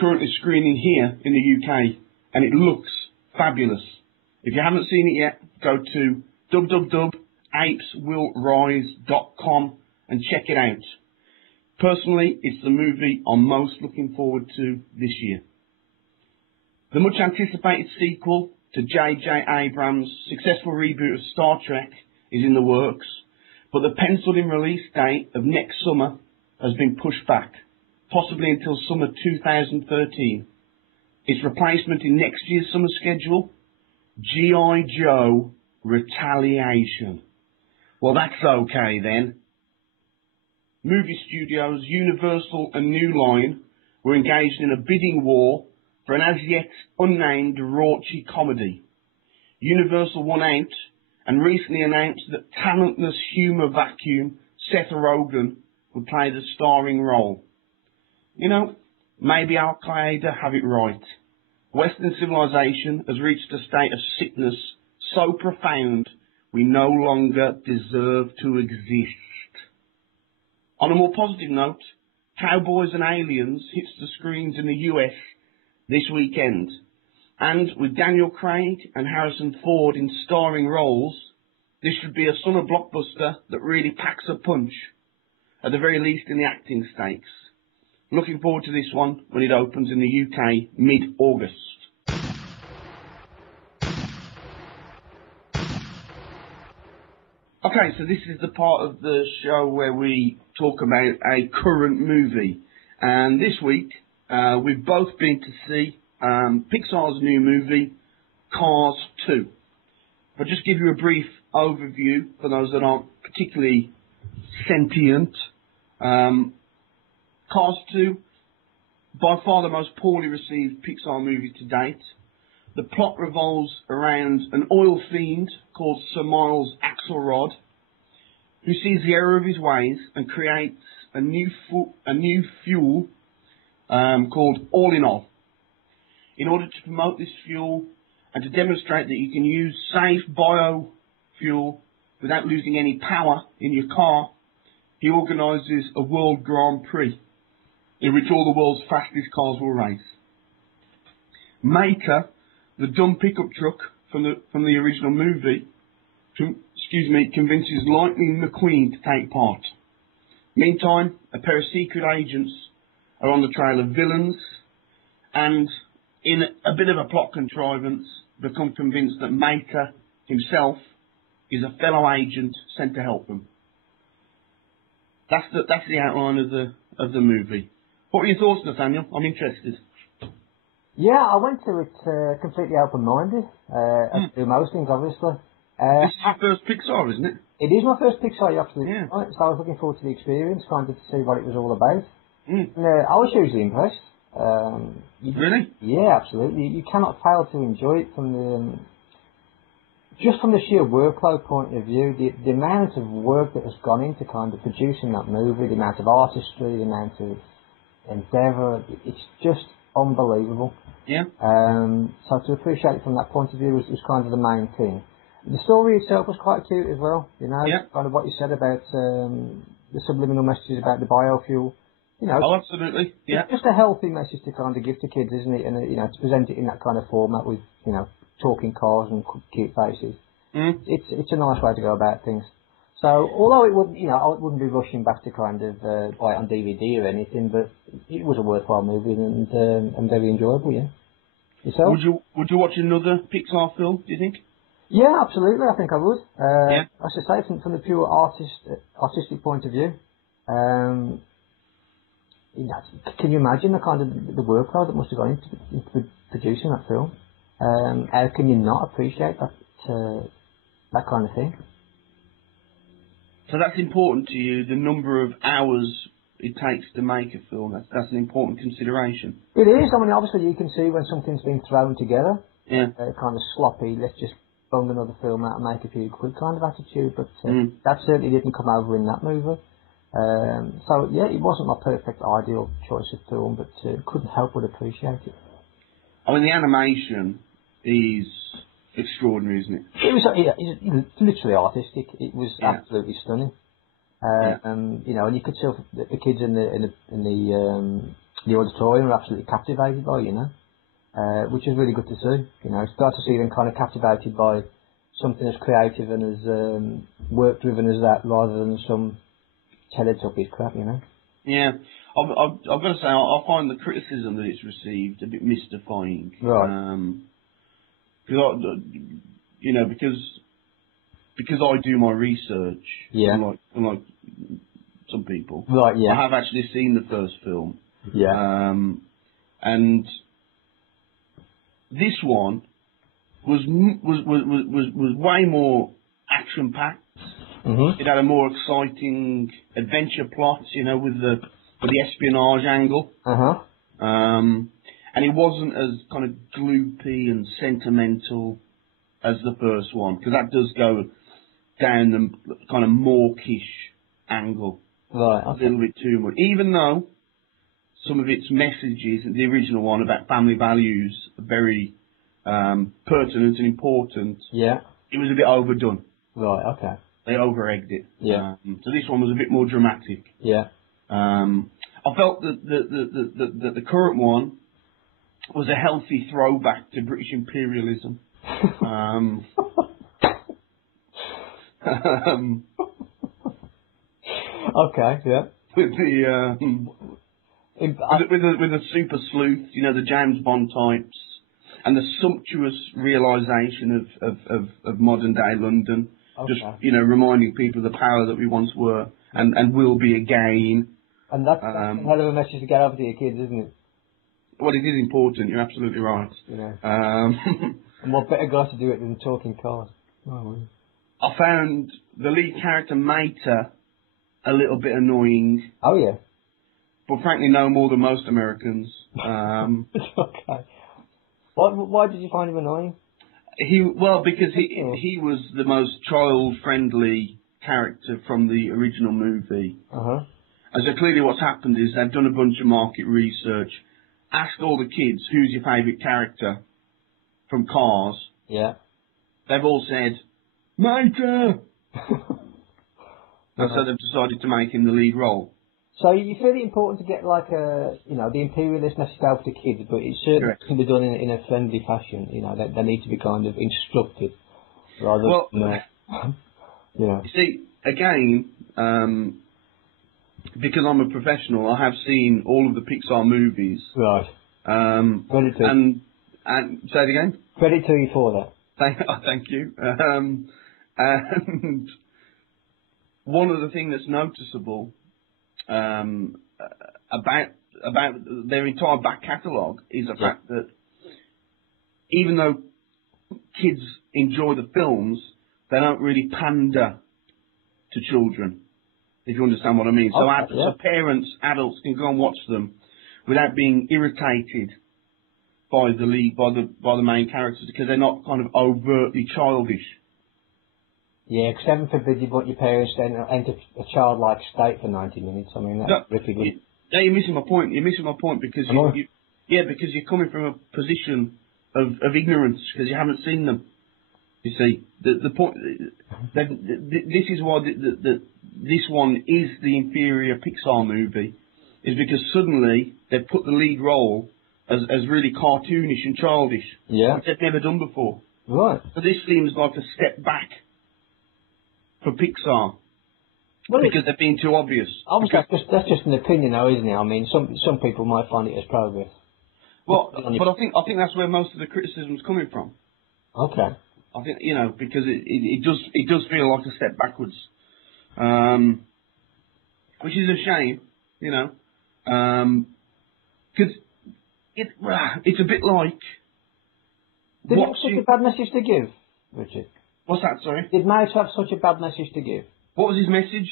currently screening here in the UK, and it looks fabulous. If you haven't seen it yet, go to www.apeswillrise.com and check it out. Personally, it's the movie I'm most looking forward to this year. The much anticipated sequel to J.J. Abrams' successful reboot of Star Trek is in the works, but the penciled in release date of next summer has been pushed back, possibly until summer 2013. Its replacement in next year's summer schedule, G.I. Joe Retaliation. Well, that's okay then. Movie studios Universal and New Line were engaged in a bidding war for an as yet unnamed raunchy comedy. Universal won out and recently announced that talentless humour vacuum Seth Rogen would play the starring role. You know, maybe Al Qaeda have it right. Western civilization has reached a state of sickness so profound we no longer deserve to exist. On a more positive note, Cowboys and Aliens hits the screens in the US this weekend. And with Daniel Craig and Harrison Ford in starring roles, this should be a summer blockbuster that really packs a punch, at the very least in the acting stakes. Looking forward to this one when it opens in the UK mid-August. Okay, so this is the part of the show where we talk about a current movie. And this week, we've both been to see Pixar's new movie, Cars 2. I'll just give you a brief overview for those that aren't particularly sentient. Cars 2, by far the most poorly received Pixar movie to date. The plot revolves around an oil fiend called Sir Miles Axelrod, who sees the error of his ways and creates a new fuel called All in All. In order to promote this fuel and to demonstrate that you can use safe biofuel without losing any power in your car, he organises a World Grand Prix in which all the world's fastest cars will race. Maker, the dumb pickup truck from the original movie, convinces Lightning McQueen to take part. Meantime, a pair of secret agents are on the trail of villains and, in a bit of a plot contrivance, become convinced that Maker himself is a fellow agent sent to help them. That's the outline of the movie. What are your thoughts, Nathaniel? I'm interested. Yeah, I went to it completely open-minded, as do most things, obviously. This is your first Pixar, isn't it? It is my first Pixar, you're absolutely right. So I was looking forward to the experience, kind of to see what it was all about. Mm. And, I was hugely impressed. Really? Yeah, absolutely. You cannot fail to enjoy it from just from the sheer workload point of view. The amount of work that has gone into kind of producing that movie, the amount of artistry, the amount of endeavour, it's just unbelievable. Yeah. So to appreciate it from that point of view was kind of the main thing. The story itself was quite cute as well, you know, kind of what you said about the subliminal messages about the biofuel. You know, oh, absolutely. Yeah. It's just a healthy message to kind of give to kids, isn't it? And, you know, to present it in that kind of format with, you know, talking cars and cute faces. Mm. It's a nice way to go about things. So, although it wouldn't, you know, I wouldn't be rushing back to kind of buy it on DVD or anything, but it was a worthwhile movie and very enjoyable, yeah. Yourself? Would you watch another Pixar film, do you think? Yeah, absolutely. I think I would. Yeah. As I say, from the pure artistic point of view, you know, can you imagine the kind of the workload that must have gone into producing that film? How can you not appreciate that kind of thing? So that's important to you, the number of hours it takes to make a film. That's an important consideration. It is. I mean, obviously you can see when something's been thrown together, yeah, kind of sloppy, let's just bung another film out and make a few quid kind of attitude, but that certainly didn't come over in that movie. So yeah, it wasn't my perfect ideal choice of film, but couldn't help but appreciate it. I mean, the animation is extraordinary, isn't it? It was it's literally artistic. It was absolutely stunning. You know, and you could see the kids in the the auditorium are absolutely captivated by, which is really good to see. It's glad to see them kind of captivated by something as creative and as work driven as that, rather than some Teletubbies crap, Yeah, I've got to say, I find the criticism that it's received a bit mystifying. Right. Because I do my research. Yeah. Unlike some people. Right. Yeah. I have actually seen the first film. Yeah. And this one was way more action packed. Mm-hmm. It had a more exciting adventure plot, with the espionage angle. Uh-huh. And it wasn't as kind of gloopy and sentimental as the first one, because that does go down the kind of mawkish angle. Right. A little bit too much. Even though some of its messages, the original one about family values, are very pertinent and important. Yeah. It was a bit overdone. Right. Okay. They over-egged it. Yeah. So this one was a bit more dramatic. Yeah. I felt that the current one was a healthy throwback to British imperialism. Okay. Yeah. With the super sleuth, the James Bond types, and the sumptuous realisation of modern day London. Okay. Just reminding people of the power that we once were and will be again. And that's a hell of a message to get over to your kids, isn't it? Well, it is important. You're absolutely right. And what better guy to do it than talking cars? Oh, I found the lead character Mater a little bit annoying. Oh yeah. But frankly, no more than most Americans. Okay. Why did you find him annoying? Because he was the most child-friendly character from the original movie. Uh-huh. And so clearly what's happened is they've done a bunch of market research, asked all the kids, who's your favourite character from Cars? Yeah. They've all said, Mater! And so they've decided to make him the lead role. So you feel it important to get the imperialist message out to kids, but it certainly can be done in a friendly fashion. They need to be kind of instructed rather than, You see, again, because I'm a professional, I have seen all of the Pixar movies. Right. Credit to and say it again. Credit to you for that. Thank you. And one of the things that's noticeable about their entire back catalogue is the fact that even though kids enjoy the films, they don't really pander to children, if you understand what I mean. So, so parents, adults can go and watch them without being irritated by the main characters, because they're not kind of overtly childish. Yeah, because heaven forbid you want your parents to enter a childlike state for 90 minutes. I mean, that's pretty good. Yeah, you're missing my point. You're missing my point because because you're coming from a position of ignorance because you haven't seen them. You see, the point. This is why this one is the inferior Pixar movie, is because suddenly they've put the lead role as really cartoonish and childish, which they've never done before. Right. So this seems like a step back for Pixar. Well, because they're being too obvious. Obviously, that's just an opinion, though, isn't it? I mean, some people might find it as progress. Well, but I think that's where most of the criticism's coming from. Okay. I think because it does feel like a step backwards, which is a shame, because it's a bit like. Did it have such a bad message to give, Richard? What's that? Sorry. Did Mouse have such a bad message to give? What was his message?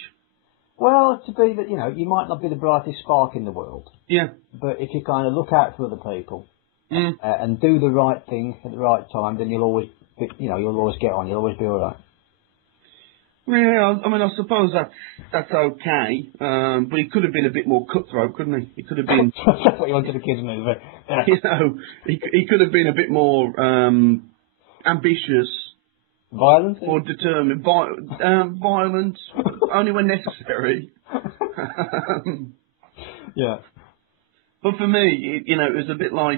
Well, to be that, you might not be the brightest spark in the world. Yeah. But if you kind of look out for other people and do the right thing at the right time, then you'll always get on. You'll always be all right. Yeah, I mean, I suppose that's okay. But he could have been a bit more cutthroat, couldn't he? He could have been. That's what you wanted the kids' movie. He could have been a bit more ambitious. Violent? Or determined. Violent, only when necessary. Yeah. But for me, it was a bit like